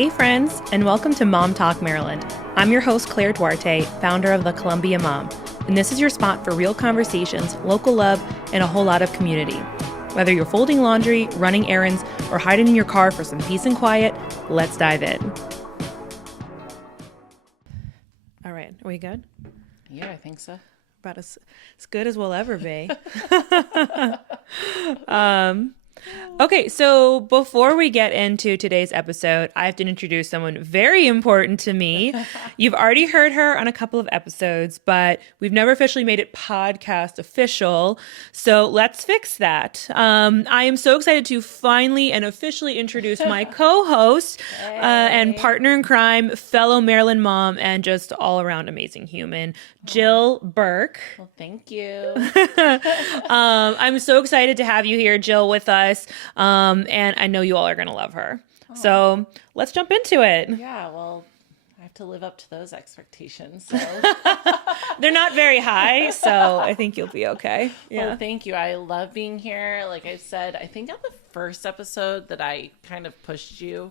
Hey friends, and welcome to MomTalk Maryland. I'm your host, Claire Duarte, founder of the Columbia Mom, and this is your spot for real conversations, local love, and a whole lot of community. Whether you're folding laundry, running errands, or hiding in your car for some peace and quiet, let's dive in. All right, are we good? Yeah, I think so. About as good as we'll ever be. Okay, so before we get into today's episode, I have to introduce someone very important to me. You've already heard her on a couple of episodes, but we've never officially made it podcast official. So let's fix that. I am so excited to finally and officially introduce my co-host and partner in crime, fellow Maryland mom, and just all around amazing human, Jill Burke. Well, thank you. I'm so excited to have you here, Jill, with us. And I know you all are going to love her. So let's jump into it. Yeah, well, I have to live up to those expectations. So. They're not very high, so I think you'll be okay. Yeah. Well, thank you. I love being here. Like I said, I think on the first episode that I kind of pushed you,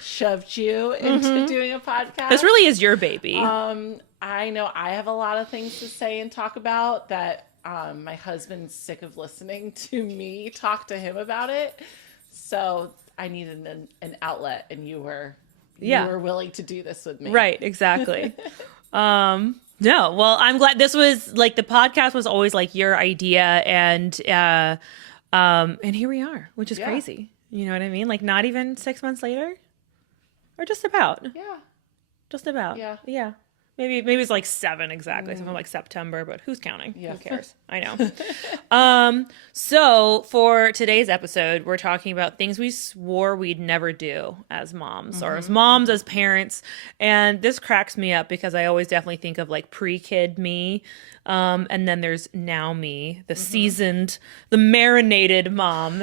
shoved you into doing a podcast. This really is your baby. I know I have a lot of things to say and talk about that my husband's sick of listening to me talk to him about it. So I needed an outlet, and you were willing to do this with me. Right, exactly. No, well, I'm glad this was like the podcast was always like your idea, and here we are, which is crazy. You know what I mean? Like not even 6 months later, or just about. Yeah. Just about. Yeah. Yeah. Maybe it's like 7 exactly. Something like September, but who's counting? Yeah. Who cares? I know. So for today's episode, we're talking about things we swore we'd never do as moms or as moms, as parents. And this cracks me up because I always definitely think of like pre-kid me. And then there's now me, the seasoned, the marinated mom,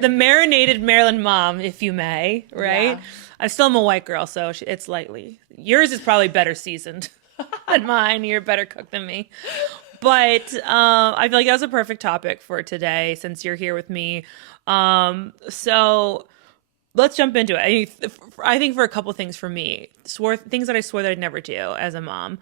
the marinated Maryland mom, if you may, right? Yeah. I still am a white girl, so it's lightly. Yours is probably better seasoned than mine. You're a better cook than me. But I feel like that was a perfect topic for today since you're here with me. So let's jump into it. I think for a couple things for me, things that I swore that I'd never do as a mom.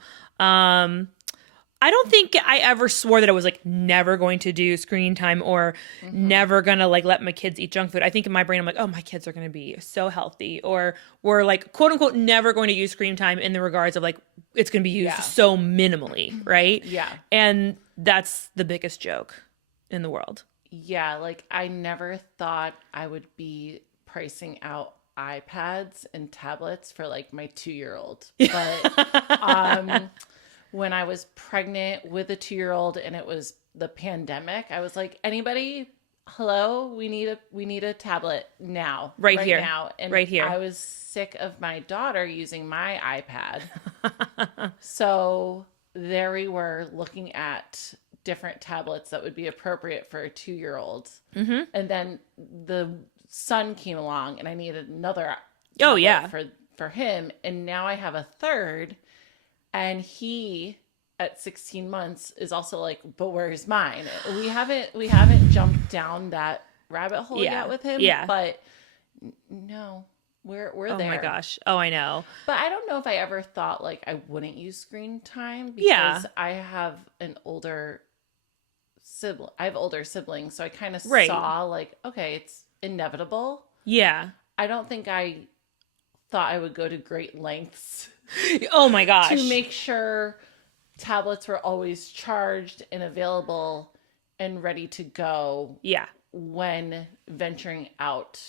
I don't think I ever swore that I was like never going to do screen time or never gonna like let my kids eat junk food. I think in my brain I'm like, oh, my kids are gonna be so healthy, or we're like quote unquote never going to use screen time in the regards of like it's gonna be used so minimally, right? Yeah. And that's the biggest joke in the world. Yeah, like I never thought I would be pricing out iPads and tablets for like my 2-year-old. But when I was pregnant with a 2-year-old and it was the pandemic, I was like, anybody, hello, we need a tablet now. Right here. Now. And right here. I was sick of my daughter using my iPad. So there we were looking at different tablets that would be appropriate for a 2-year-old. Mm-hmm. And then the son came along and I needed another for him. And now I have a third. And he, at 16 months, is also like, but where's mine? We haven't jumped down that rabbit hole yet with him. Yeah. But no, we're there. Oh my gosh. Oh, I know. But I don't know if I ever thought like I wouldn't use screen time because I have an older sibling. I have older siblings, so I kind of saw like, okay, it's inevitable. Yeah. I don't think I thought I would go to great lengths. Oh my gosh. To make sure tablets were always charged and available and ready to go. Yeah. When venturing out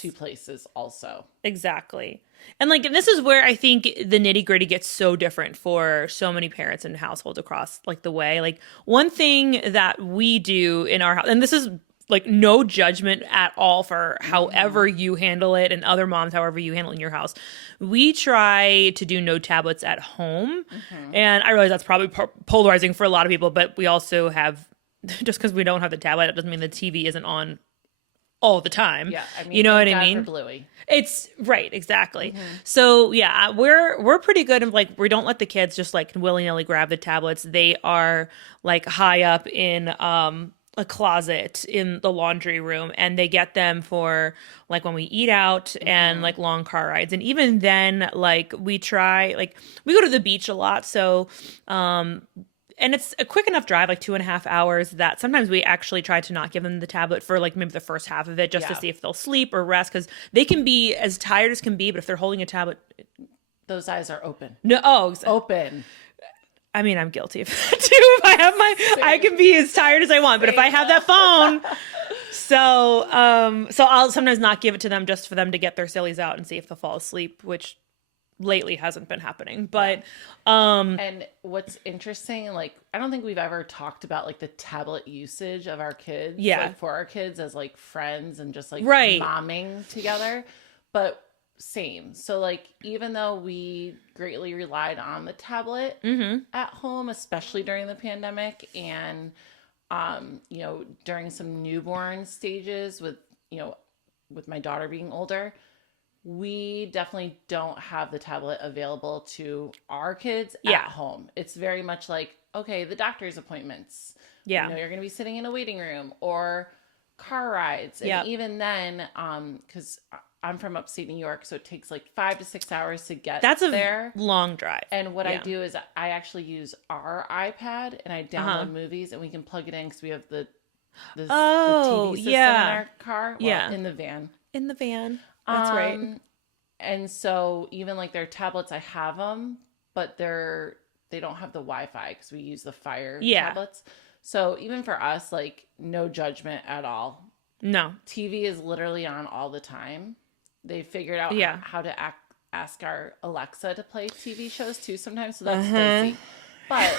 to places also. Exactly. And like, this is where I think the nitty gritty gets so different for so many parents and households across like the way. Like one thing that we do in our house, and this is like no judgment at all for however you handle it and other moms, however you handle it in your house. We try to do no tablets at home. Mm-hmm. And I realize that's probably polarizing for a lot of people, but we also have, just because we don't have the tablet, it doesn't mean the TV isn't on all the time. Yeah. I mean, you know what I mean? For Bluey. It's right. Exactly. Mm-hmm. So yeah, we're pretty good. Like we don't let the kids just like willy nilly grab the tablets. They are like high up in, a closet in the laundry room, and they get them for like when we eat out and like long car rides. And even then, like we try, like we go to the beach a lot, so and it's a quick enough drive, like 2.5 hours, that sometimes we actually try to not give them the tablet for like maybe the first half of it, just to Yeah. see if they'll sleep or rest, because they can be as tired as can be, but if they're holding a tablet, Those eyes are open. no, Open. I mean, I'm guilty of that too. If I have I can be as tired as I want, but if I have that phone, so I'll sometimes not give it to them just for them to get their sillies out and see if they'll fall asleep, which lately hasn't been happening. But And what's interesting, like, I don't think we've ever talked about like the tablet usage of our kids, Yeah. like for our kids as like friends and just like Right. momming together. But same. So like, even though we greatly relied on the tablet at home, especially during the pandemic and, you know, during some newborn stages with, you know, with my daughter being older, we definitely don't have the tablet available to our kids at Yeah. home. It's very much like, okay, the doctor's appointments. Yeah. You know, you're going to be sitting in a waiting room or car rides. And Yep. even then, because I'm from upstate New York, so it takes like 5 to 6 hours to get that's a there. long drive. And what I Yeah. do is I actually use our iPad and I download movies, and we can plug it in because we have the Oh, TV system yeah. in our car. Well, Yeah. in the van. In the van. That's right. And so even like their tablets, I have them, but they don't have the Wi-Fi because we use the Fire Yeah. tablets. So even for us, like no judgment at all. No. TV is literally on all the time. They figured out Yeah. how to ask our Alexa to play TV shows too sometimes, so that's dicey. But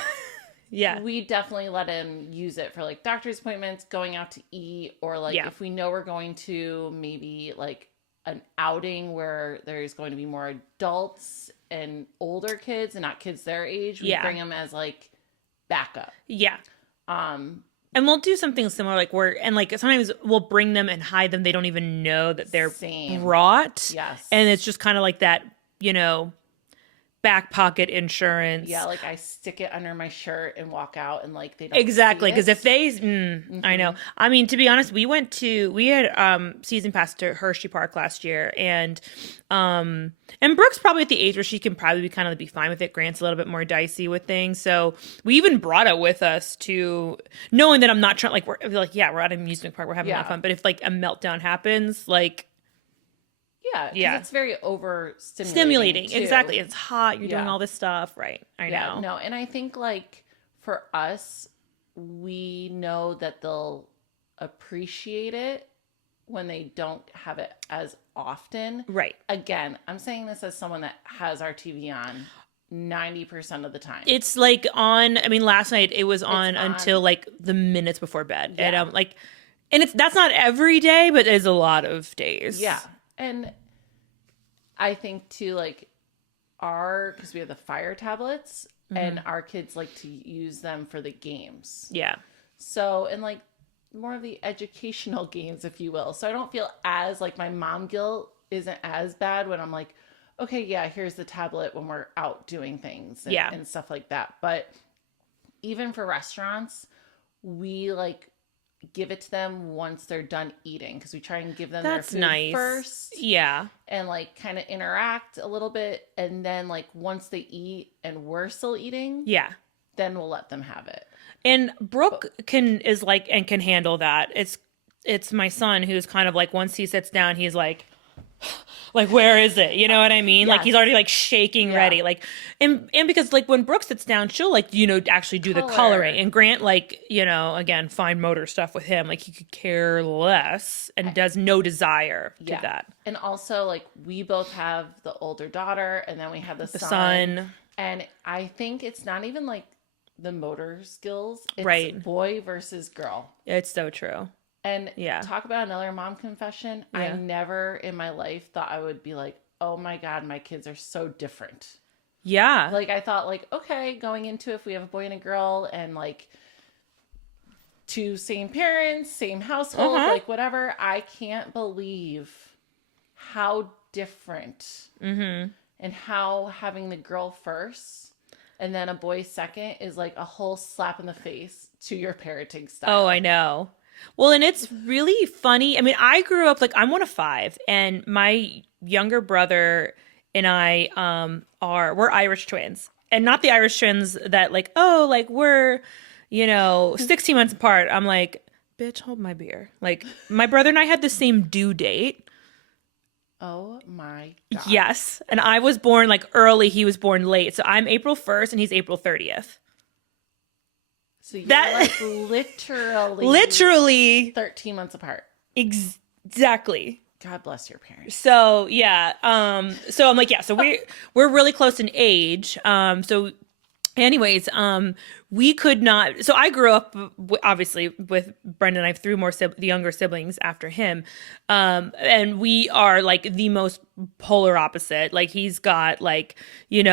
Yeah. we definitely let him use it for like doctor's appointments, going out to eat, or like Yeah. if we know we're going to maybe like an outing where there's going to be more adults and older kids and not kids their age, we Yeah. bring them as like backup. Yeah. And we'll do something similar, like and like sometimes we'll bring them and hide them. They don't even know that they're Same. brought. Yes. And it's just kind of like that, you know, back pocket insurance. Yeah, like I stick it under my shirt and walk out, and like they don't Exactly, because if they, I know. Mm-hmm. I mean, to be honest, we had season pass to Hershey Park last year, and Brooke's probably at the age where she can probably be fine with it. Grant's a little bit more dicey with things, so we even brought it with us to knowing that I'm not trying. Like we're at an amusement park, we're having a lot of fun, but if like a meltdown happens, like. Yeah, it's very overstimulating. Stimulating, too. exactly. It's hot. You're doing Yeah. all this stuff, right? I know. No, and I think like for us, we know that they'll appreciate it when they don't have it as often. Right. Again, I'm saying this as someone that has our TV on 90% of the time. It's like on. I mean, last night it was on on. until like the minutes before bed, Yeah. and that's not every day, but it's a lot of days. Yeah. And I think too, like because we have the Fire tablets and our kids like to use them for the games. Yeah. So, and like more of the educational games, if you will. So I don't feel as like my mom guilt isn't as bad when I'm like, okay, yeah, here's the tablet when we're out doing things and stuff like that. But even for restaurants, we like give it to them once they're done eating because we try and give them That's their food nice. first. Yeah. And like kind of interact a little bit, and then like once they eat and we're still eating, Yeah. then we'll let them have it. And Brooke can handle that. It's my son who's kind of like, once he sits down, he's like where is it? You know what I mean? Like Yes. he's already like shaking Yeah. ready. Like and because like when Brooke sits down, she'll like, actually do the Color. coloring. And Grant, like, again, fine motor stuff with him. Like he could care less and does no desire to that. And also like we both have the older daughter, and then we have the son. Son. And I think it's not even like the motor skills. It's Right. boy versus girl. It's so true. And Yeah. talk about another mom confession. I Yeah. never in my life thought I would be like, oh my God, my kids are so different. Yeah. Like I thought like, okay, going into if we have a boy and a girl and like two same parents, same household, like whatever, I can't believe how different and how having the girl first And then a boy's second is like a whole slap in the face to your parenting Oh, I style. know. Well, and it's really funny. I mean, I grew up like I'm one of five, and my younger brother and I we're Irish twins. And not the Irish twins that like, oh, like we're, 16 months apart. I'm like, bitch, hold my beer. Like my brother and I had the same due date. Oh my God. Yes. And I was born like early, he was born late. So I'm April 1st and he's April 30th. So you're That like literally literally 13 months apart. exactly. God bless your parents. So yeah, so I'm like, yeah, so we're really close in age. So anyways, we could not. So I grew up obviously with Brendan. I have three more the younger siblings after him, and we are like the most polar opposite. Like he's got like he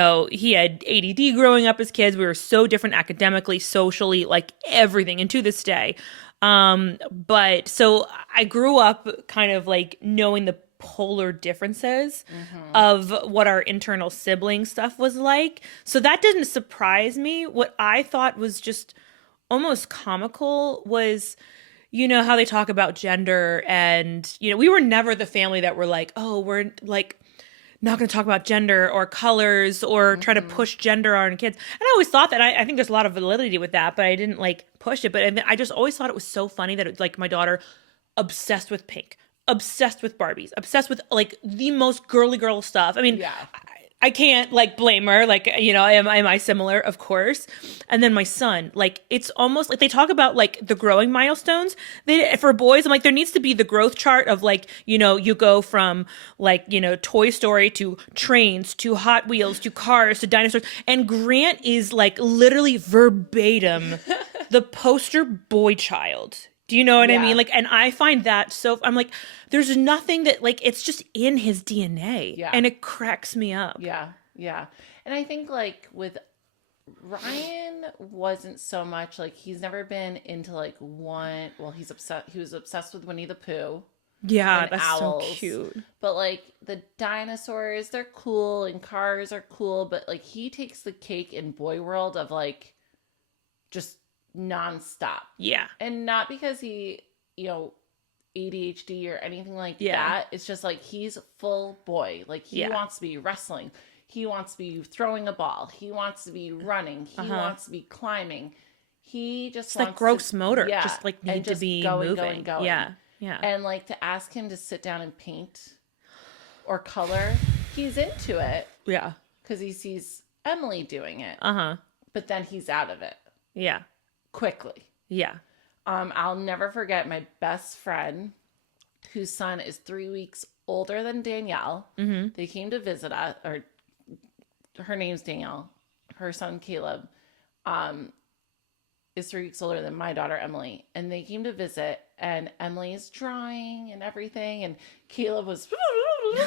had ADD growing up as kids. We were so different academically, socially, like everything, and to this day. But so I grew up kind of like knowing the polar differences of what our internal sibling stuff was like. So that didn't surprise me. What I thought was just almost comical was, how they talk about gender and, we were never the family that were like, oh, we're like not going to talk about gender or colors or try to push gender on kids. And I always thought that I think there's a lot of validity with that, but I didn't like push it. But I just always thought it was so funny that it's like my daughter obsessed with pink, obsessed with Barbies, obsessed with like the most girly girl stuff. I mean, Yeah. I can't like blame her. Like, am I similar? Of course. And then my son, like, it's almost like they talk about like the growing milestones. For boys, I'm like, there needs to be the growth chart of like, you go from like, Toy Story to trains to Hot Wheels to cars to dinosaurs. And Grant is like literally verbatim the poster boy child. Do you know what I Yeah. mean? Like, and I find that so, I'm like, there's nothing that, like, it's just in his DNA. Yeah. And it cracks me up. Yeah. Yeah. And I think like with Ryan wasn't so much like he's never been into like one. Well, he was obsessed with Winnie the Pooh Yeah, and that's owls. so cute. But like the dinosaurs, they're cool and cars are cool, but like he takes the cake in boy world of like just nonstop. Yeah. And not because he, ADHD or anything like Yeah. that. It's just like he's full boy. Like he Yeah. wants to be wrestling. He wants to be throwing a ball. He wants to be running. He wants to be climbing. He just It's wants like gross to, motor. yeah, Just like and need to just be going, moving. going. Yeah. Yeah. And like to ask him to sit down and paint or color, he's into it Yeah. because he sees Emily doing it. Uh-huh. But then he's out of it Yeah. quickly. Yeah. I'll never forget my best friend, whose son is 3 weeks older than Danielle. Mm-hmm. They came to visit us, or her name's Danielle. Her son Caleb is 3 weeks older than my daughter Emily, and they came to visit. And Emily is drawing and everything, and Caleb was.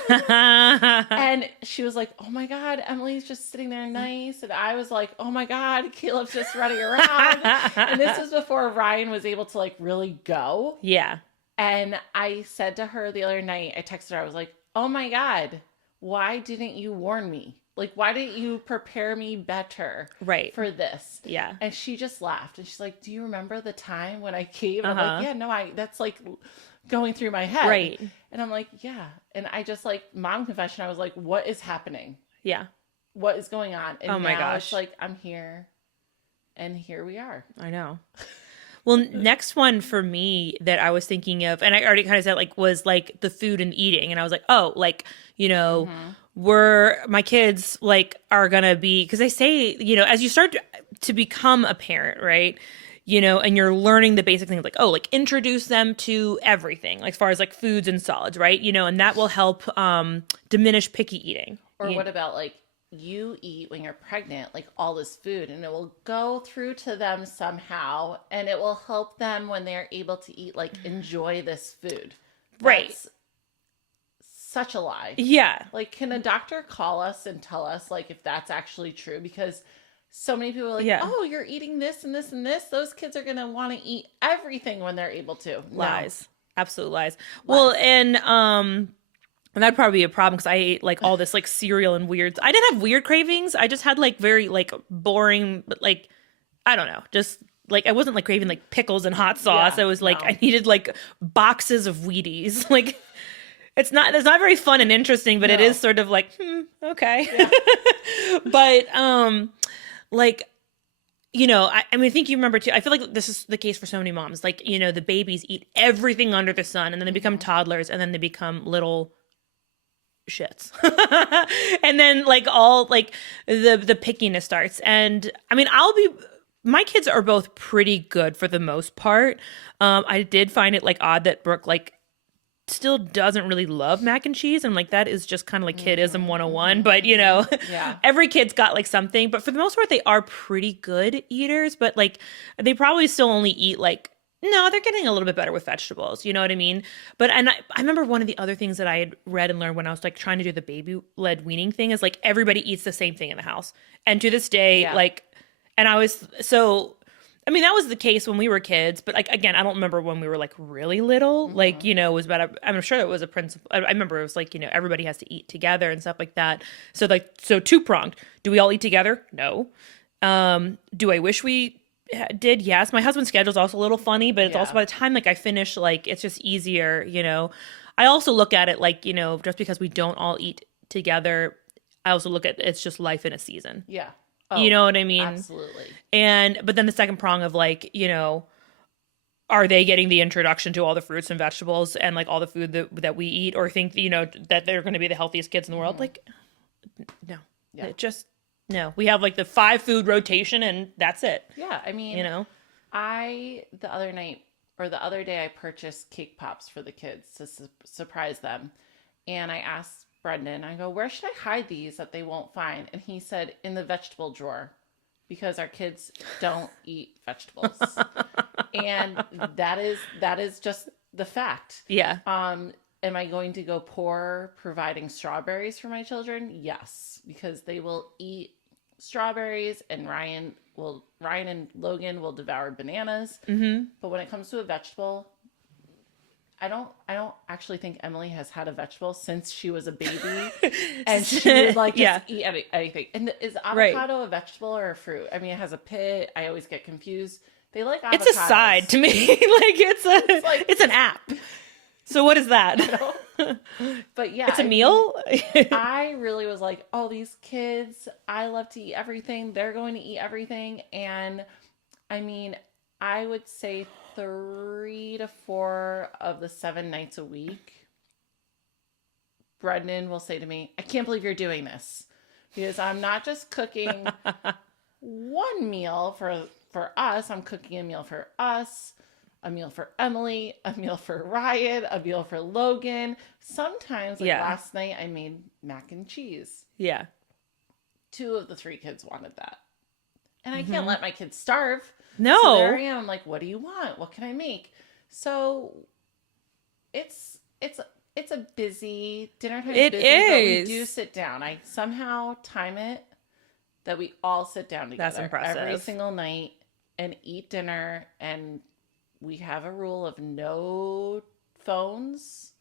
And she was like, oh my God, Emily's just sitting there nice. And I was like, oh my God, Caleb's just running around. And this was before Ryan was able to like really go. Yeah. And I said to her the other night, I texted her, I was like, oh my God, why didn't you warn me? Like, why didn't you prepare me better for this? Yeah. And she just laughed. And she's like, do you remember the time when I came? And I'm like, yeah, no, that's like going through my head. Right. And I'm like, yeah. And I just like, mom confession, I was like, what is happening? Yeah. What is going on? And oh my now gosh. it's like, I'm here. And here we are. I know. Well, next one for me that I was thinking of, and I already kind of said like, was like the food and eating. And I was like, oh, like, my kids like are going to be, because they say, as you start to become a parent, right? And you're learning the basic things like, oh, like introduce them to everything, like as far as like foods and solids, right? And that will help diminish picky eating. Or what about like you eat when you're pregnant, like all this food, and it will go through to them somehow, and it will help them when they're able to eat, like enjoy this food. Right. That's such a lie. Yeah. Like, can a doctor call us and tell us like if that's actually true? Because so many people are like, oh, you're eating this and this and this. Those kids are going to want to eat everything when they're able to. Lies. Absolute lies. Well, and And that'd probably be a problem because I ate like all this like cereal and weird. I didn't have weird cravings. I just had like very like boring, but like I don't know, just like I wasn't like craving like pickles and hot sauce. Yeah, I was like no. I needed like boxes of Wheaties. Like it's not very fun and interesting, but it No. is sort of like okay. But like I mean, I think you remember too. I feel like this is the case for so many moms. Like, the babies eat everything under the sun, and then they become toddlers, and then they become little shits. And then like all like the pickiness starts. And I mean, my kids are both pretty good for the most part. I did find it like odd that Brooke like still doesn't really love mac and cheese, and like that is just kind of like kidism 101. But Yeah. every kid's got like something, but for the most part they are pretty good eaters. But like they probably still only eat like, no, they're getting a little bit better with vegetables, you know what I mean? But and I remember one of the other things that I had read and learned when I was like trying to do the baby led weaning thing is like everybody eats the same thing in the house, and to this day Yeah. like, and I was so, I mean, that was the case when we were kids, but like again, I don't remember when we were like really little. Like, it was about I'm sure it was a principle. I remember it was like, everybody has to eat together and stuff like that. So like, so two-pronged. Do we all eat together? No. Do I wish we did? Yes. My husband's schedule is also a little funny, but it's also Yeah. by the time like I finish, like it's just easier. I also look at it like, just because we don't all eat together, I also look at it's just life in a season. Yeah. You know what I mean? Absolutely. But then the second prong of like, are they getting the introduction to all the fruits and vegetables and like all the food that we eat, or think, that they're going to be the healthiest kids in the world? Like, no, Yeah. It just, no, we have like the 5 food rotation and that's it. Yeah. I mean, the other day I purchased cake pops for the kids to surprise them. And I asked Brendan, I go, where should I hide these that they won't find? And he said, in the vegetable drawer, because our kids don't eat vegetables. And that is just the fact. Yeah. Am I going to go poor providing strawberries for my children? Yes, because they will eat strawberries, and Ryan and Logan will devour bananas. Mm-hmm. But when it comes to a vegetable, I don't actually think Emily has had a vegetable since she was a baby, and she would like just eat anything. And is avocado a vegetable or a fruit? I mean, it has a pit. I always get confused. They like avocados. It's a side to me. Like it's an app. So what is that? But yeah, it's a meal. I really was like, oh, these kids, I love to eat everything. They're going to eat everything. And I mean, I would say 3 to 4 of the 7 nights a week, Brendan will say to me, I can't believe you're doing this. Because I'm not just cooking one meal for us. I'm cooking a meal for us, a meal for Emily, a meal for Ryan, a meal for Logan. Sometimes, like last night, I made mac and cheese. Yeah. 2 of the 3 kids wanted that. And I can't let my kids starve. No. So there I am. I'm like, what do you want? What can I make? So it's a busy dinner time. It busy, is. But we do sit down. I somehow time it that we all sit down together. That's impressive. Every single night and eat dinner. And we have a rule of no phones.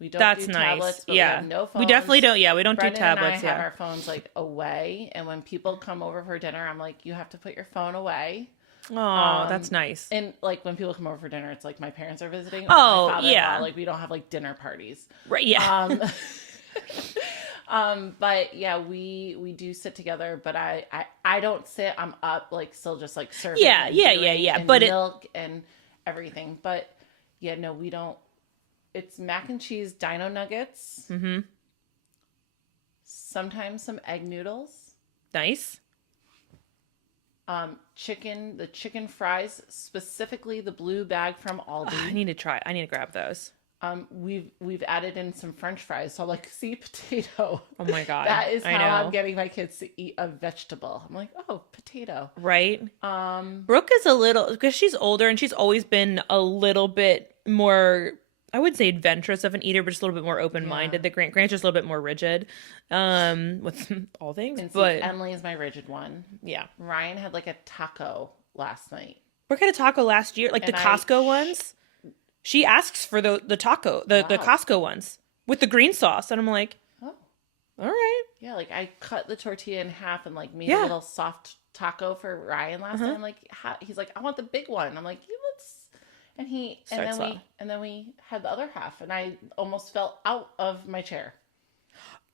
We don't That's do nice. tablets, but Yeah. we have no phones. We definitely don't. Yeah, we don't Brendan do tablets. and I have our phones like away, and when people come over for dinner, I'm like, you have to put your phone away. Oh, that's nice. And like when people come over for dinner, it's like my parents are visiting. Or Oh, my father-in-law. yeah. Like we don't have like dinner parties. Right. Yeah. But yeah, we do sit together, but I don't sit. I'm up like still just like serving. Yeah. And but milk and everything. But yeah, no, we don't. It's mac and cheese, dino nuggets. Mm-hmm. Sometimes some egg noodles. Nice. The chicken fries, specifically the blue bag from Aldi. I need to grab those. We've added in some French fries, so like, see, potato. Oh my God. That is I how know. I'm getting my kids to eat a vegetable. I'm like, oh, potato. Right. Brooke is a little, because she's older and she's always been a little bit more, I would say adventurous of an eater, but just a little bit more open-minded. The Grant's just a little bit more rigid, with all things. And but Emily is my rigid one. yeah, Ryan had like a taco last night. Brooke had a taco last year, like the Costco ones. She asks for the taco, the Costco ones. with the green sauce. And I'm like, Oh, all right. yeah. Like I cut the tortilla in half and like made a Yeah. little soft taco for Ryan last Uh-huh. time. Like he's like, I want the big one. I'm like, yeah, let's. Start slow. And then we had the other half, and I almost fell out of my chair.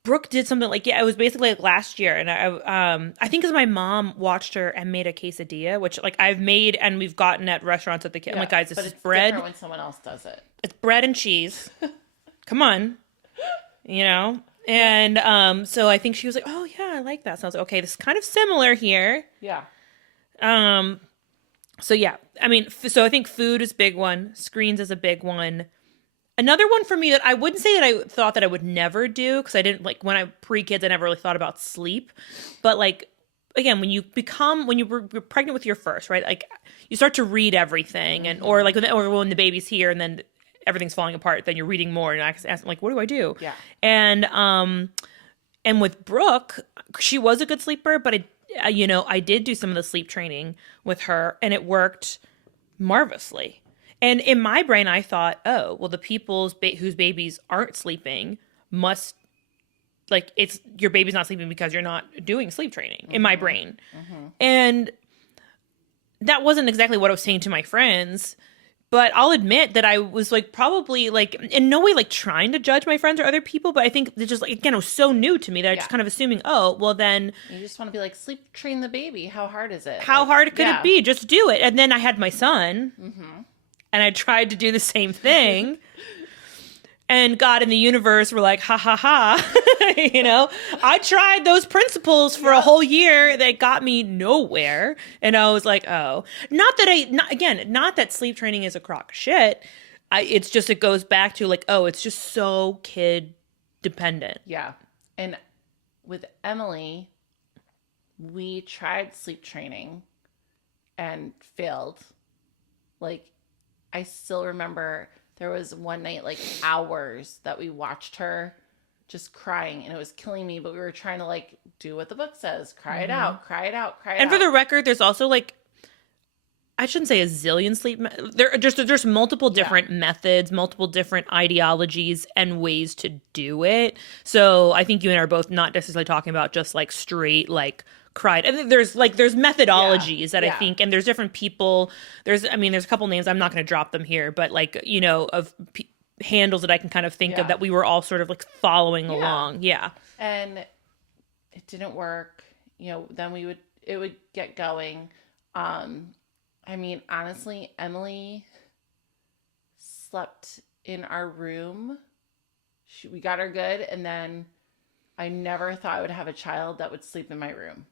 Brooke did something like, yeah, it was basically like last year. And I think because my mom watched her and made a quesadilla, which like I've made and we've gotten at restaurants at the kid. I'm like, guys, this but is it's bread. different when someone else does it. It's bread and cheese. Come on. And so I think she was like, oh yeah, I like that. So I was like, okay, this is kind of similar here. Yeah. So yeah, I mean, so I think food is a big one. Screens is a big one. Another one for me that I wouldn't say that I thought that I would never do, because I didn't like when I pre-kids, I never really thought about sleep. But like, again, when you're pregnant with your first, right? Like you start to read everything or when the baby's here and then everything's falling apart, then you're reading more and I ask like, what do I do? Yeah. And with Brooke, she was a good sleeper, but I did do some of the sleep training with her and it worked marvelously. And in my brain, I thought, oh, well, the people whose babies aren't sleeping must, like, it's your baby's not sleeping because you're not doing sleep training in my brain. And that wasn't exactly what I was saying to my friends. But I'll admit that I was like probably like in no way like trying to judge my friends or other people. But I think it just like, again, it was so new to me that I just kind of assuming, oh, well, then you just want to be like, sleep train the baby. How hard is it? How hard could it be? Just do it. And then I had my son and I tried to do the same thing. And God and the universe were like, ha ha ha. I tried those principles for a whole year that got me nowhere. And I was like, oh, not that sleep training is a crock of shit. It goes back to like, oh, it's just so kid dependent. Yeah. And with Emily, we tried sleep training and failed. Like, I still remember there was one night, like hours, that we watched her just crying, and it was killing me. But we were trying to like do what the book says: cry it out, cry it out, cry it out. And for the record, there's also like, I shouldn't say a zillion sleep. There's multiple different methods, multiple different ideologies and ways to do it. So I think you and I are both not necessarily talking about just like straight like cried. And there's methodologies that I think, and there's different people. There's a couple names. I'm not going to drop them here, but like, of handles that I can kind of think of that we were all sort of like following along. Yeah. And it didn't work. Then it would get going. Honestly, Emily slept in our room. We got her good. And then I never thought I would have a child that would sleep in my room.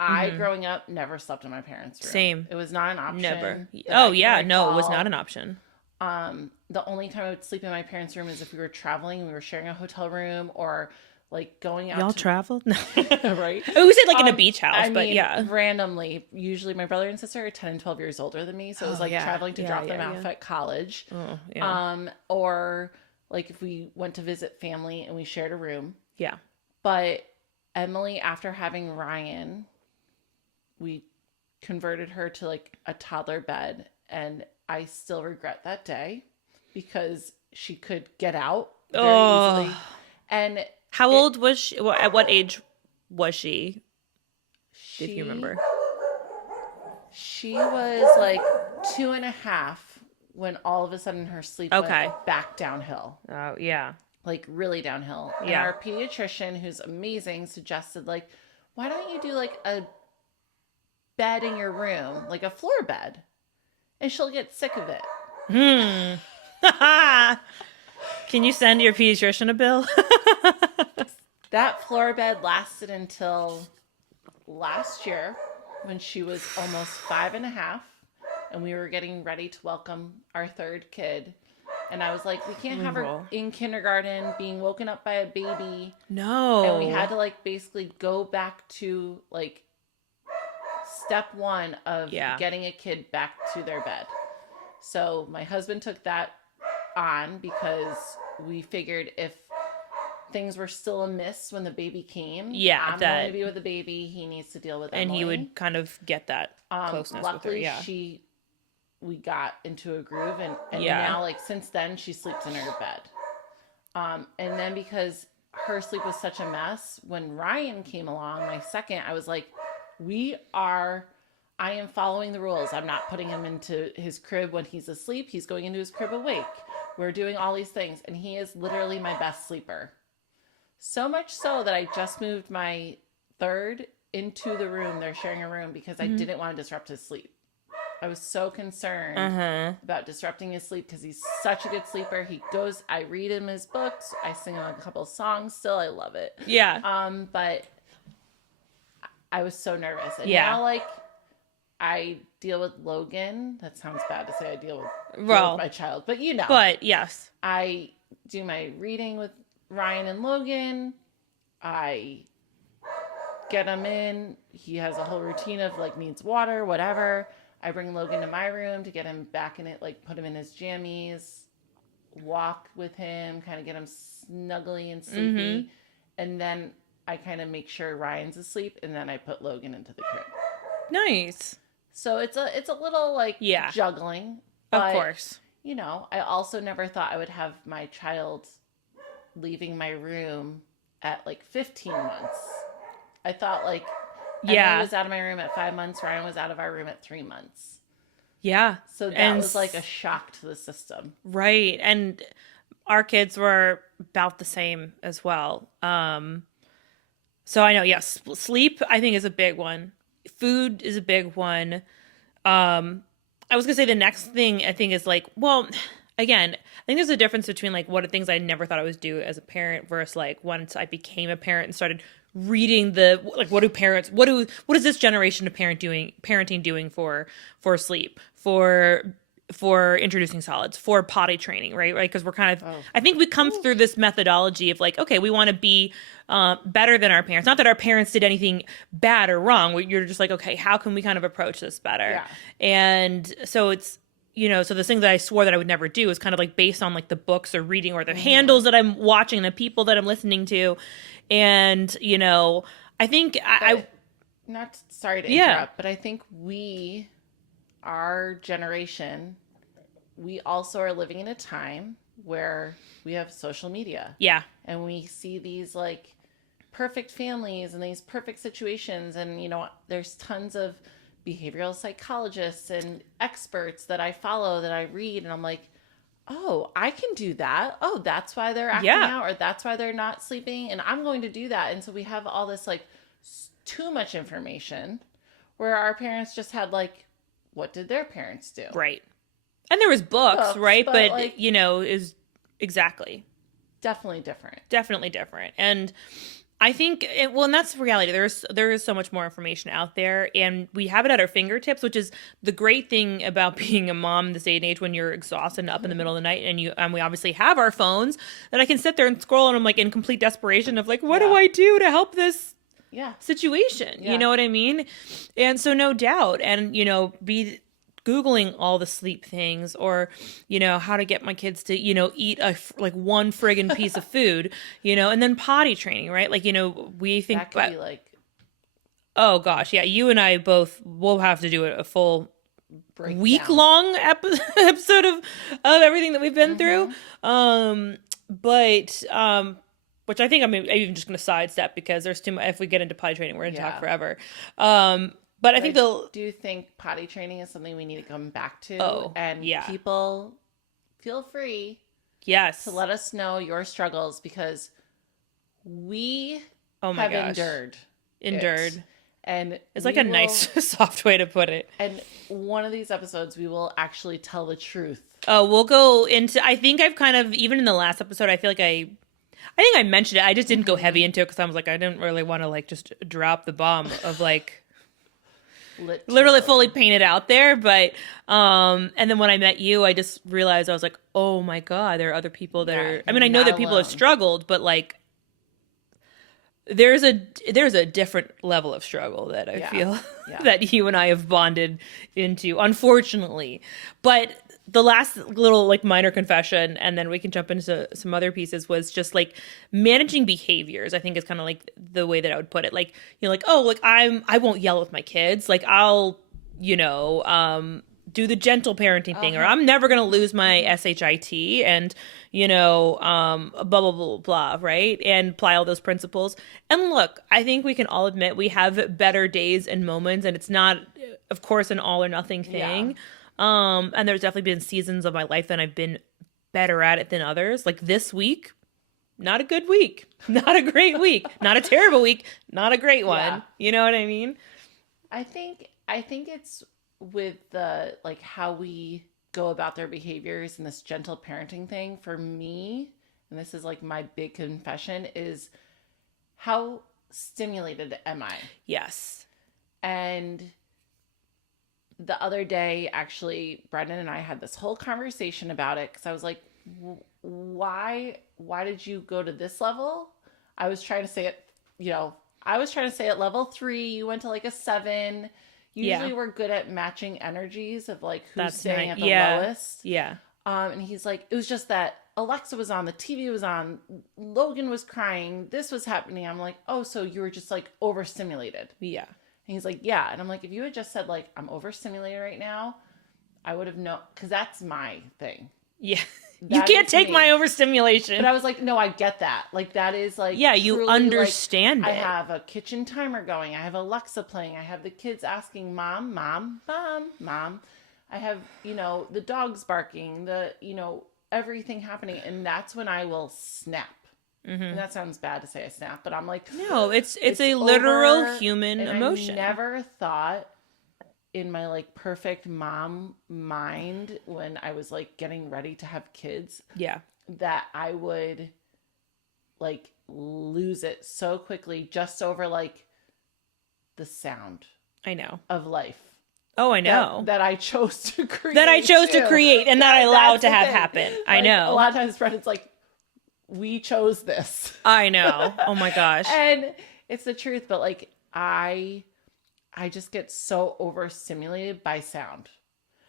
I, growing up, never slept in my parents' room. Same. It was not an option. Never. Oh, yeah. No, it was not an option. The only time I would sleep in my parents' room is if we were traveling, we were sharing a hotel room, or like going out. Y'all traveled? No. Right? We said like in a beach house, but yeah. Randomly. Usually my brother and sister are 10 and 12 years older than me. So it was like traveling to drop them off at college. Oh, yeah. Or like if we went to visit family and we shared a room. Yeah. But Emily, after having Ryan, we converted her to like a toddler bed, and I still regret that day because she could get out very easily. And how old was she? At what age was she? If you remember. She was like 2.5 when all of a sudden her sleep went back downhill. Oh, yeah. Like really downhill. And our pediatrician, who's amazing, suggested like, why don't you do like a bed in your room, like a floor bed, and she'll get sick of it. Can you send your pediatrician a bill? That floor bed lasted until last year when she was almost 5.5 and we were getting ready to welcome our third kid. And I was like, we can't have her in kindergarten being woken up by a baby. No. And we had to like basically go back to like step one of getting a kid back to their bed. So my husband took that on because we figured if things were still amiss when the baby came, I'm going to be with the baby. He needs to deal with Emily. And he would kind of get that closeness luckily, with her. We got into a groove, and now like since then she sleeps in her bed. And then because her sleep was such a mess, when Ryan came along, my second, I was like, I am following the rules. I'm not putting him into his crib when he's asleep. He's going into his crib awake. We're doing all these things. And he is literally my best sleeper. So much so that I just moved my third into the room. They're sharing a room because I didn't want to disrupt his sleep. I was so concerned about disrupting his sleep because he's such a good sleeper. I read him his books. I sing him a couple of songs still. I love it. Yeah. But I was so nervous. And now, like, I deal with Logan. That sounds bad to say I deal with my child. But you know. But, yes. I do my reading with Ryan and Logan. I get him in. He has a whole routine of, like, needs water, whatever. I bring Logan to my room to get him back in it, like put him in his jammies, walk with him, kind of get him snuggly and sleepy. And then I kind of make sure Ryan's asleep, and then I put Logan into the crib. Nice. So it's a little like juggling. But, of course. You know, I also never thought I would have my child leaving my room at like 15 months. I thought like Emily was out of my room at 5 months. Ryan was out of our room at 3 months. Yeah. So that was like a shock to the system. Right. And our kids were about the same as well. So I know, yes, sleep I think is a big one. Food is a big one. I was going to say the next thing I think is like, well, again, I think there's a difference between like what are things I never thought I would do as a parent versus like once I became a parent and started reading what is this generation of parenting doing for sleep, for introducing solids, for potty training, right? Because we're kind of, I think we come through this methodology of like, okay, we want to be better than our parents. Not that our parents did anything bad or wrong. You're just like, okay, how can we kind of approach this better? Yeah. And so it's, you know, so the thing that I swore that I would never do is kind of like based on like the books or reading or the handles that I'm watching, the people that I'm listening to. And, you know, I think sorry to interrupt, but I think our generation, we also are living in a time where we have social media. Yeah. And we see these like perfect families and these perfect situations. And, you know, there's tons of behavioral psychologists and experts that I follow, that I read, and I'm like, oh, I can do that. Oh, that's why they're acting out, or that's why they're not sleeping, and I'm going to do that. And so we have all this like too much information, where our parents just had like, what did their parents do? Right. And there was books, right? But like, you know, is exactly. Definitely different. Definitely different. And I think, and that's the reality. There is so much more information out there, and we have it at our fingertips, which is the great thing about being a mom this day and age when you're exhausted and up in the middle of the night, and we obviously have our phones that I can sit there and scroll, and I'm like in complete desperation of like, what do I do to help this situation? You know what I mean? And so no doubt, and you know, be Googling all the sleep things, or, you know, how to get my kids to, you know, eat one friggin' piece of food, you know, and then potty training, right? Like, you know, we think that could be like, oh gosh, yeah, you and I both will have to do a full week-long episode of everything that we've been through. But which I think I'm even just going to sidestep because there's too much. If we get into potty training, we're going to talk forever. But I think do you think potty training is something we need to come back to? Oh, and people, feel free, to let us know your struggles, because we have endured. And it's like a nice, soft way to put it. And one of these episodes, we will actually tell the truth. Oh, we'll go into. I think I've kind of, even in the last episode, I feel like I think I mentioned it. I just didn't go heavy into it because I was like, I didn't really want to like just drop the bomb of like. Literally fully painted out there, but and then when I met you, I just realized I was like, oh my god, there are other people that are. I mean, I know that people have struggled, but like, there's a different level of struggle that I feel that you and I have bonded into, unfortunately. But the last little like minor confession, and then we can jump into some other pieces, was just like managing behaviors. I think is kind of like the way that I would put it. Like, you know, like, oh, like I won't yell with my kids. Like I'll, you know, do the gentle parenting thing, or I'm never going to lose my SHIT and, blah, blah, blah, blah, right? And apply all those principles. And look, I think we can all admit we have better days and moments, and it's not, of course, an all or nothing thing. And there's definitely been seasons of my life that I've been better at it than others. Like this week, not a good week, not a great week, not a terrible week, not a great one. Yeah. You know what I mean? I think it's with the like how we go about their behaviors and this gentle parenting thing for me, and this is like my big confession, is how stimulated am I? Yes. And the other day, actually, Brendan and I had this whole conversation about it because I was like, why did you go to this level? I was trying to say it, I was trying to say at level 3, you went to like a 7. Usually we're good at matching energies of like who's staying at the lowest. Yeah. And he's like, it was just that Alexa was on, the TV was on, Logan was crying, this was happening. I'm like, oh, so you were just like overstimulated. Yeah. And he's like, yeah. And I'm like, if you had just said like, I'm overstimulated right now, I would have known, because that's my thing. Yeah. You can't take my overstimulation. But I was like, no, I get that. Like, that is like, yeah, you understand like, it. I have a kitchen timer going. I have Alexa playing. I have the kids asking, Mom, Mom, Mom, Mom. I have, the dogs barking, everything happening. And that's when I will snap. Mm-hmm. And that sounds bad to say I snap, but I'm like, no, it's a literal human emotion. I never thought in my like perfect mom mind when I was like getting ready to have kids, that I would like lose it so quickly just over like the sound. I know. Of life. Oh, I know. That I chose to create. That I chose to create and that I allowed to have happen. Like, I know. A lot of times Brendan's like, we chose this. I know. Oh my gosh. And it's the truth, but like I just get so overstimulated by sound.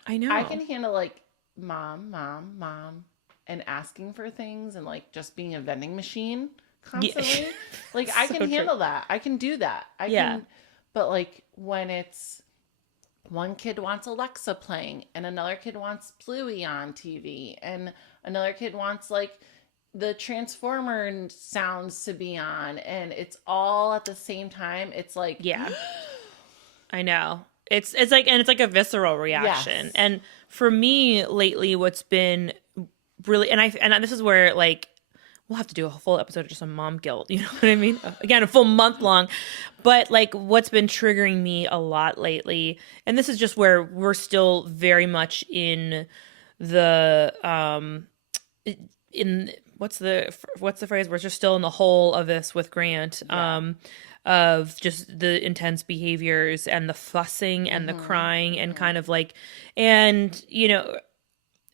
I know. I can handle like mom, mom, mom, and asking for things and like just being a vending machine constantly. Yeah. Like I can handle that. I can do that. I can. But like when it's one kid wants Alexa playing and another kid wants Bluey on TV and another kid wants like the Transformer sounds to be on and it's all at the same time. It's like, I know. It's like, and it's like a visceral reaction. Yes. And for me lately, what's been really, and this is where like, we'll have to do a full episode just on mom guilt. You know what I mean? Again, a full month long, but like what's been triggering me a lot lately. And this is just where we're still very much in the, what's the phrase? We're just still in the hole of this with Grant. Of just the intense behaviors and the fussing and the crying and kind of like, and,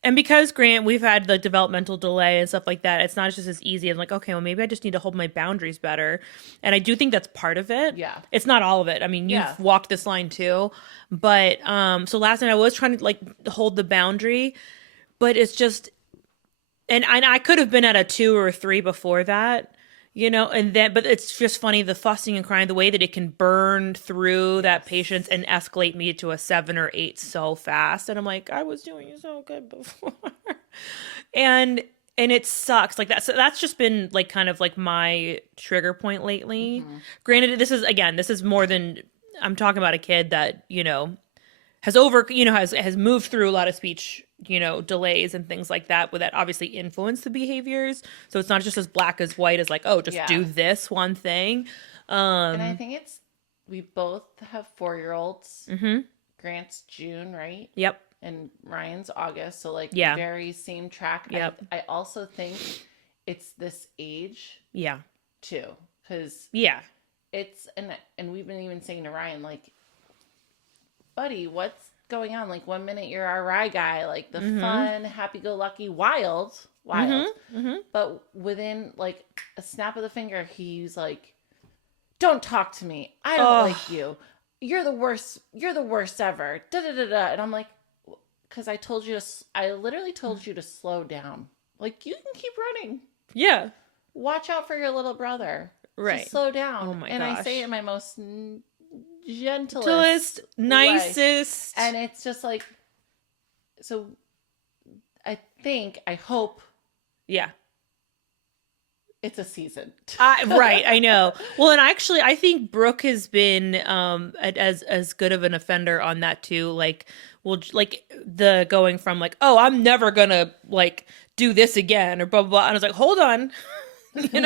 and because Grant, we've had the developmental delay and stuff like that, it's not just as easy as like, okay, well, maybe I just need to hold my boundaries better. And I do think that's part of it. Yeah. It's not all of it. I mean, you've walked this line too. But so last night I was trying to like hold the boundary, but it's just, and I could have been at a 2 or a 3 before that. And then, but it's just funny, the fussing and crying, the way that it can burn through that patience and escalate me to a 7 or 8 so fast. And I'm like, I was doing so good before. and it sucks like that. So that's just been like kind of like my trigger point lately. Granted, this is more than, I'm talking about a kid that, has moved through a lot of speech delays and things like that, but that obviously influence the behaviors. So it's not just as black as white as like, oh, just do this one thing. And I think we both have 4-year-olds. Grant's June, right? Yep. And Ryan's August. So like very same track. Yep. I also think it's this age. Yeah. Too. Because it's, and we've been even saying to Ryan, like, buddy, what's going on? Like 1 minute you're our rye guy, like the fun, happy-go-lucky, wild, but within like a snap of the finger, he's like, "Don't talk to me. I don't like you. You're the worst. You're the worst ever." Da da da da. And I'm like, "Because I literally told you to slow down. Like you can keep running. Yeah. Watch out for your little brother. Right. Just slow down." Oh my gosh. I say it in my most gentlest, nicest. And it's just like, So I hope Yeah. it's a season. Right, I know. Well, and actually, I think Brooke has been as good of an offender on that too. Like, well, like the going from like, oh, I'm never gonna like do this again or blah blah blah. And I was like, hold on,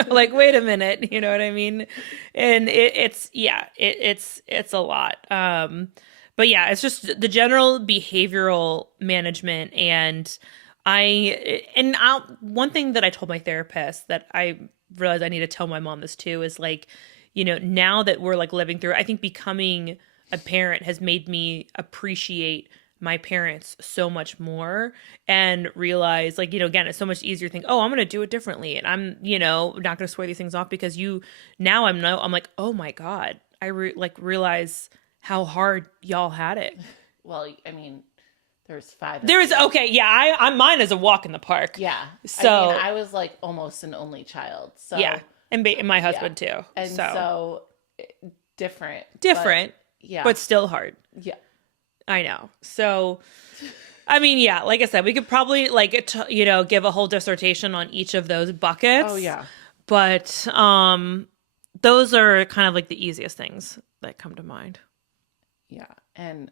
like wait a minute, you know what I mean? And it's a lot. But yeah, it's just the general behavioral management and one thing that I told my therapist that I realized I need to tell my mom this too is like, now that we're like living through, I think becoming a parent has made me appreciate my parents so much more and realize like, again, it's so much easier to think, oh, I'm going to do it differently. And I'm, not going to swear these things off because now I'm like, oh my God, realize how hard y'all had it. Well, I mean, there's 5 of There's you. okay, yeah, I'm mine is a walk in the park. Yeah. So I mean, I was like almost an only child. So yeah, and my husband too. And so different. Different, yeah. but still hard. Yeah. I know. So, I mean, yeah, like I said, we could probably give a whole dissertation on each of those buckets. Oh yeah. But those are kind of like the easiest things that come to mind. Yeah, and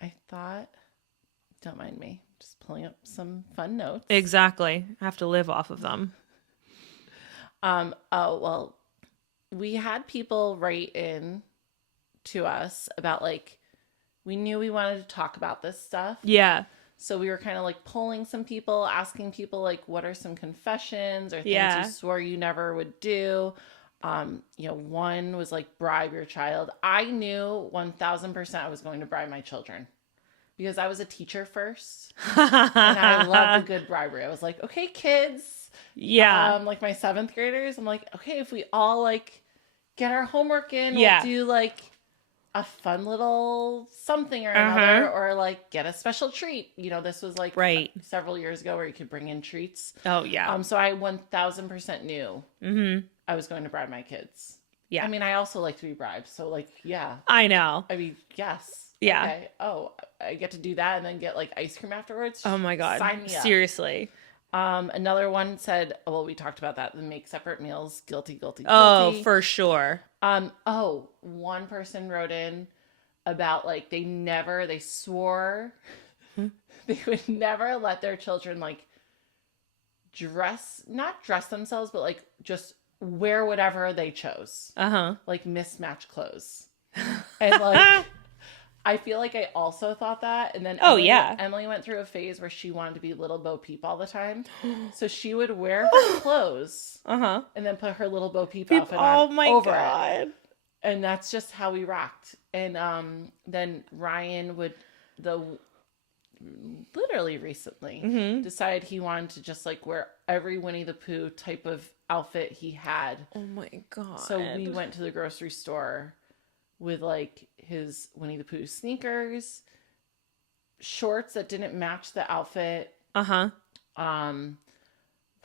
I thought, don't mind me, just pulling up some fun notes. Exactly. I have to live off of them. Oh well, we had people write in to us about like we knew we wanted to talk about this stuff. Yeah. So we were kind of like polling some people, asking people like what are some confessions or things you swore you never would do. One was like bribe your child. I knew 1000% I was going to bribe my children because I was a teacher first and I loved a good bribery. I was like, okay, kids. Yeah. Like my 7th graders, I'm like, okay, if we all like get our homework in, we'll do like a fun little something or another, or like get a special treat. This was like several years ago where you could bring in treats. Oh yeah. So I 1000% knew I was going to bribe my kids. Yeah. I mean, I also like to be bribed. So like, yeah. I know. I mean, yes. Yeah. Okay. Oh, I get to do that and then get like ice cream afterwards. Oh my God. Sign me up. Seriously. Another one said, well, we talked about that. The make separate meals. Guilty. Oh, for sure. One person wrote in about like they swore they would never let their children like not dress themselves, but like just wear whatever they chose. Like mismatched clothes. And like I feel like I also thought that. And then Emily went through a phase where she wanted to be Little Bo Peep all the time. So she would wear her clothes and then put her Little Bo Peep outfit on over it. And that's just how we rocked. And then Ryan would literally recently decided he wanted to just like wear every Winnie the Pooh type of outfit he had. Oh my God. So we went to the grocery store with like his Winnie the Pooh sneakers, shorts that didn't match the outfit.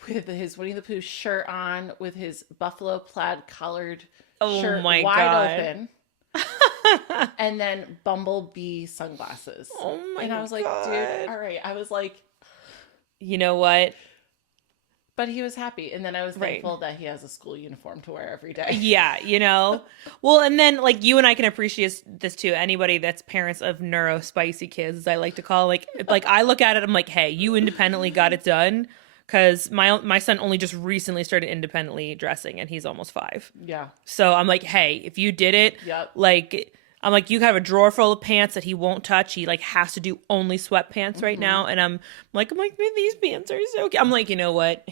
With his Winnie the Pooh shirt on, with his buffalo plaid collared shirt wide open. And then bumblebee sunglasses. Oh my God. And I was like, dude, all right. I was like, you know what? But he was happy. And then I was thankful that he has a school uniform to wear every day. Yeah, Well, and then like you and I can appreciate this too. Anybody that's parents of neuro spicy kids, as I like to call, like I look at it, I'm like, hey, you independently got it done. Because my son only just recently started independently dressing and he's almost 5. Yeah. So I'm like, hey, if you did it, like, I'm like, you have a drawer full of pants that he won't touch. He like has to do only sweatpants right now. And I'm like, these pants are so cute. I'm like, you know what?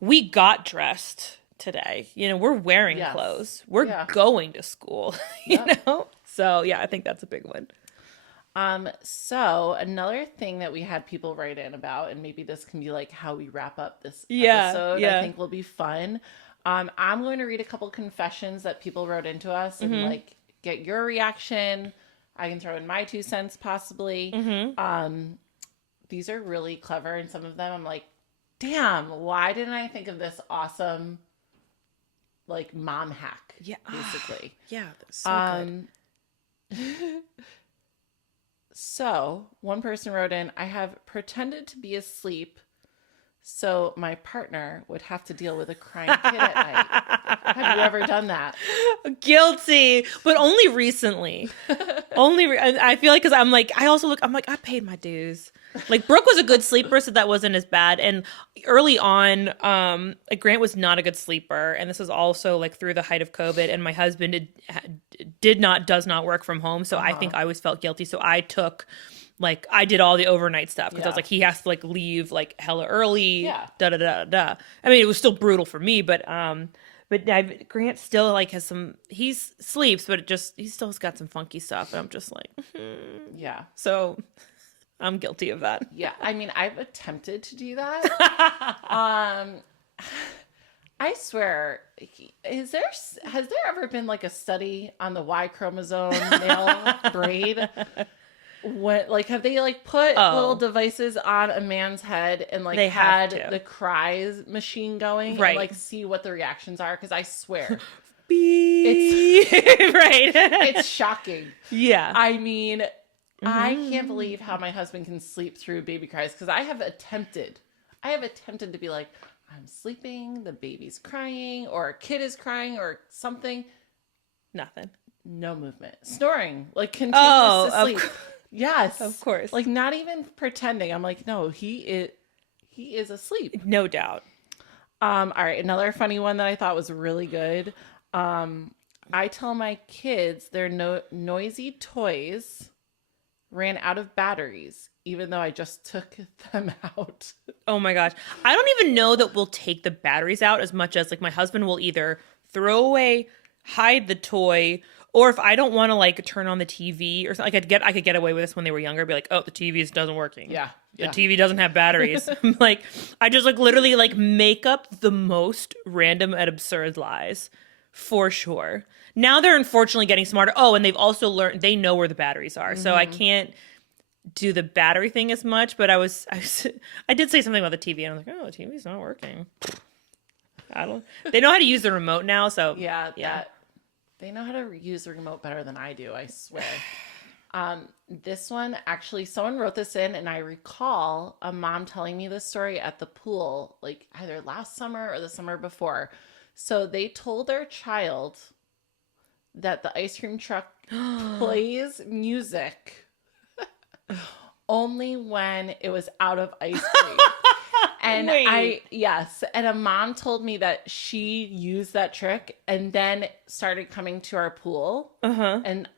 We got dressed today. We're wearing clothes. We're going to school, you know? So yeah, I think that's a big one. So another thing that we had people write in about, and maybe this can be like how we wrap up this episode, I think will be fun. I'm going to read a couple confessions that people wrote into us and like get your reaction. I can throw in my 2 cents possibly. These are really clever, and some of them I'm like, damn, why didn't I think of this awesome like mom hack? Yeah. Basically. Yeah, that's so good. So one person wrote in, I have pretended to be asleep so my partner would have to deal with a crying kid at night. Have you ever done that? Guilty, but only recently. I feel like, because I'm like, I'm like, I paid my dues. Like, Brooke was a good sleeper, so that wasn't as bad. And early on, like, Grant was not a good sleeper, and this was also like through the height of COVID. And my husband does not work from home, so I think I always felt guilty. So I did all the overnight stuff because I was like, he has to like leave like hella early. Yeah. Da da da da. I mean, it was still brutal for me, but Grant still like has he sleeps, but he still has got some funky stuff, and I'm just like, Yeah. so I'm guilty of that. Yeah. I mean, I've attempted to do that. I swear, has there ever been like a study on the Y chromosome male brain? Have they like put little devices on a man's head and like They have had to. the cries machine going Right. and like see what the reactions are? Because I swear, Beep. Right. it's shocking. Yeah. I mean, I can't believe how my husband can sleep through baby cries, because I have attempted to be like, I'm sleeping, the baby's crying, or a kid is crying, or something. Nothing. No movement. Snoring. Like, continuous to sleep. Yes. Of course. Like, not even pretending. I'm like, no, he is asleep. No doubt. All right, another funny one that I thought was really good. I tell my kids their noisy toys ran out of batteries, even though I just took them out. Oh my gosh. I don't even know that we'll take the batteries out as much as like my husband will either throw away, hide the toy, or if I don't want to like turn on the TV or something, like I could get away with this when they were younger, be like, oh, the TV doesn't working. Yeah. The TV doesn't have batteries. I'm like, I just like literally like make up the most random and absurd lies for sure. Now they're unfortunately getting smarter. Oh, and they've also learned, they know where the batteries are. So I can't do the battery thing as much, but I did say something about the TV and I was like, oh, the TV's not working. They know how to use the remote now. So Yeah. They know how to use the remote better than I do, I swear. This one, actually, someone wrote this in, and I recall a mom telling me this story at the pool, like either last summer or the summer before. So they told their child that the ice cream truck plays music only when it was out of ice cream. And Wait. and a mom told me that she used that trick and then started coming to our pool. And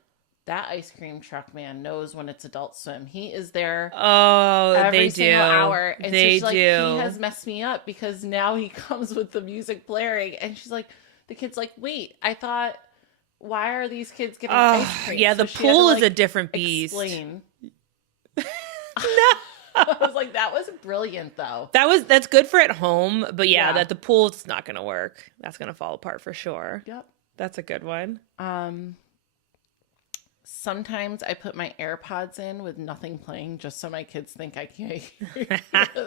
that ice cream truck man knows when it's Adult Swim. He is there every single hour. And so she's like, he has messed me up because now he comes with the music blaring. And she's like, the kid's like, wait, I thought, why are these kids getting ice cream? Yeah, so the pool is a different beast. Explain. I was like, that was brilliant, though. That's good for at home, but Yeah. that the pool, it's not going to work. That's going to fall apart for sure. Yep. That's a good one. Sometimes I put my AirPods in with nothing playing just so my kids think I can't hear them.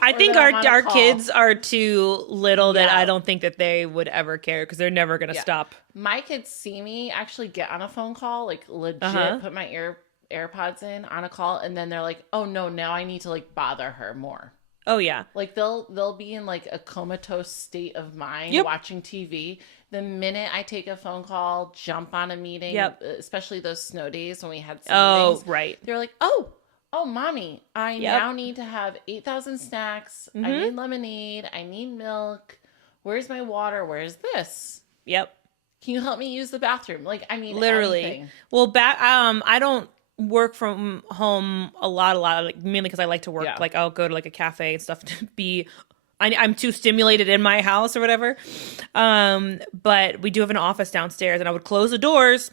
I think our kids are too little that Yeah. I don't think that they would ever care because they're never going to stop. My kids see me actually get on a phone call, like legit put my AirPods in on a call, and then they're like, oh no, now I need to like bother her more. Oh yeah. Like they'll be in like a comatose state of mind watching TV. The minute I take a phone call, jump on a meeting, especially those snow days when we had snow days, right. they're like, oh, mommy, I now need to have 8,000 snacks. I need lemonade. I need milk. Where's my water? Where's this? Yep. Can you help me use the bathroom? Like, I mean, Literally. anything. Well, I don't work from home a lot, like, mainly because I like to work. Yeah. Like, I'll go to like a cafe and stuff to be. I'm too stimulated in my house or whatever. But we do have an office downstairs, and I would close the doors,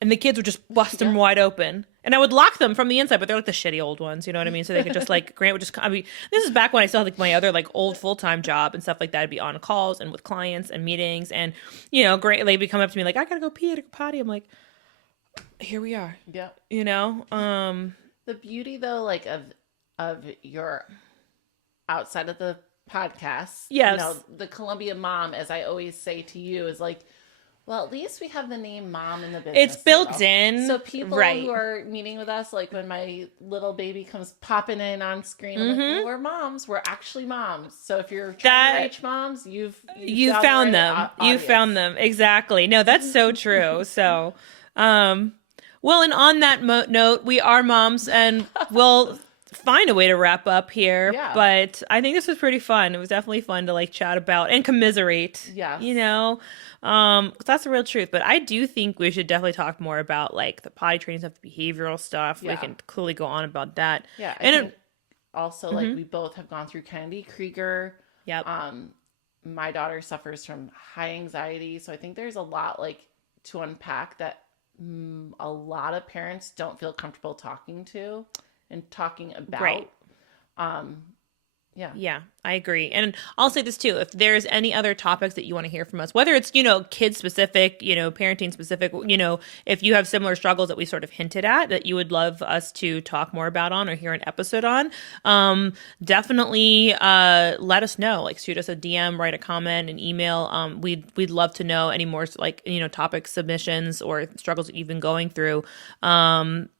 and the kids would just bust them wide open, and I would lock them from the inside. But they're like the shitty old ones, you know what I mean? So they could just like Grant would just. I mean, this is back when I still had like my other like old full-time job and stuff like that. I'd be on calls and with clients and meetings, and Grant, they'd be coming up to me like, I gotta go pee at a potty. I'm like, here we are. Yeah. The beauty though, like of your outside of the podcast, Yes. the Columbia mom, as I always say to you, is like, Well, at least we have the name Mom in the business. It's built title. in. So people right. who are meeting with us, like when my little baby comes popping in on screen, I'm like, well, we're moms. We're actually moms. So if you're trying to reach moms, you found them. You found them. Exactly. No, that's so true. So, well, and on that note, we are moms, and we'll find a way to wrap up here. Yeah. But I think this was pretty fun. It was definitely fun to like chat about and commiserate. Yes. You know, 'cause that's the real truth. But I do think we should definitely talk more about like the potty training stuff, the behavioral stuff. Yeah. We can clearly go on about that. Yeah. And think also, like, we both have gone through Kennedy Krieger. Yep. My daughter suffers from high anxiety, so I think there's a lot like to unpack that a lot of parents don't feel comfortable talking to and talking about. Right. Yeah. Yeah, I agree. And I'll say this too, if there's any other topics that you want to hear from us, whether it's, you know, kid specific, you know, parenting specific, you know, if you have similar struggles that we sort of hinted at that you would love us to talk more about on or hear an episode on, definitely let us know. Like shoot us a DM, write a comment, an email. We'd love to know any more like, you know, topic submissions or struggles that you've been going through.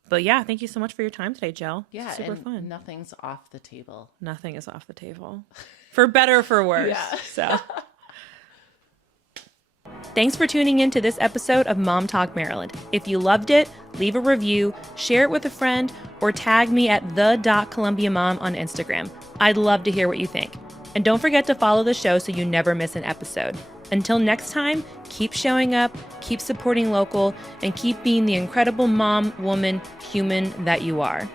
But yeah, thank you so much for your time today, Jill. Yeah, super and fun. Nothing's off the table. Nothing is off the table. For better or for worse. Yeah. So thanks for tuning in to this episode of Mom Talk Maryland. If you loved it, leave a review, share it with a friend, or tag me at the.columbiamom on Instagram. I'd love to hear what you think. And don't forget to follow the show so you never miss an episode. Until next time, keep showing up, keep supporting local, and keep being the incredible mom, woman, human that you are.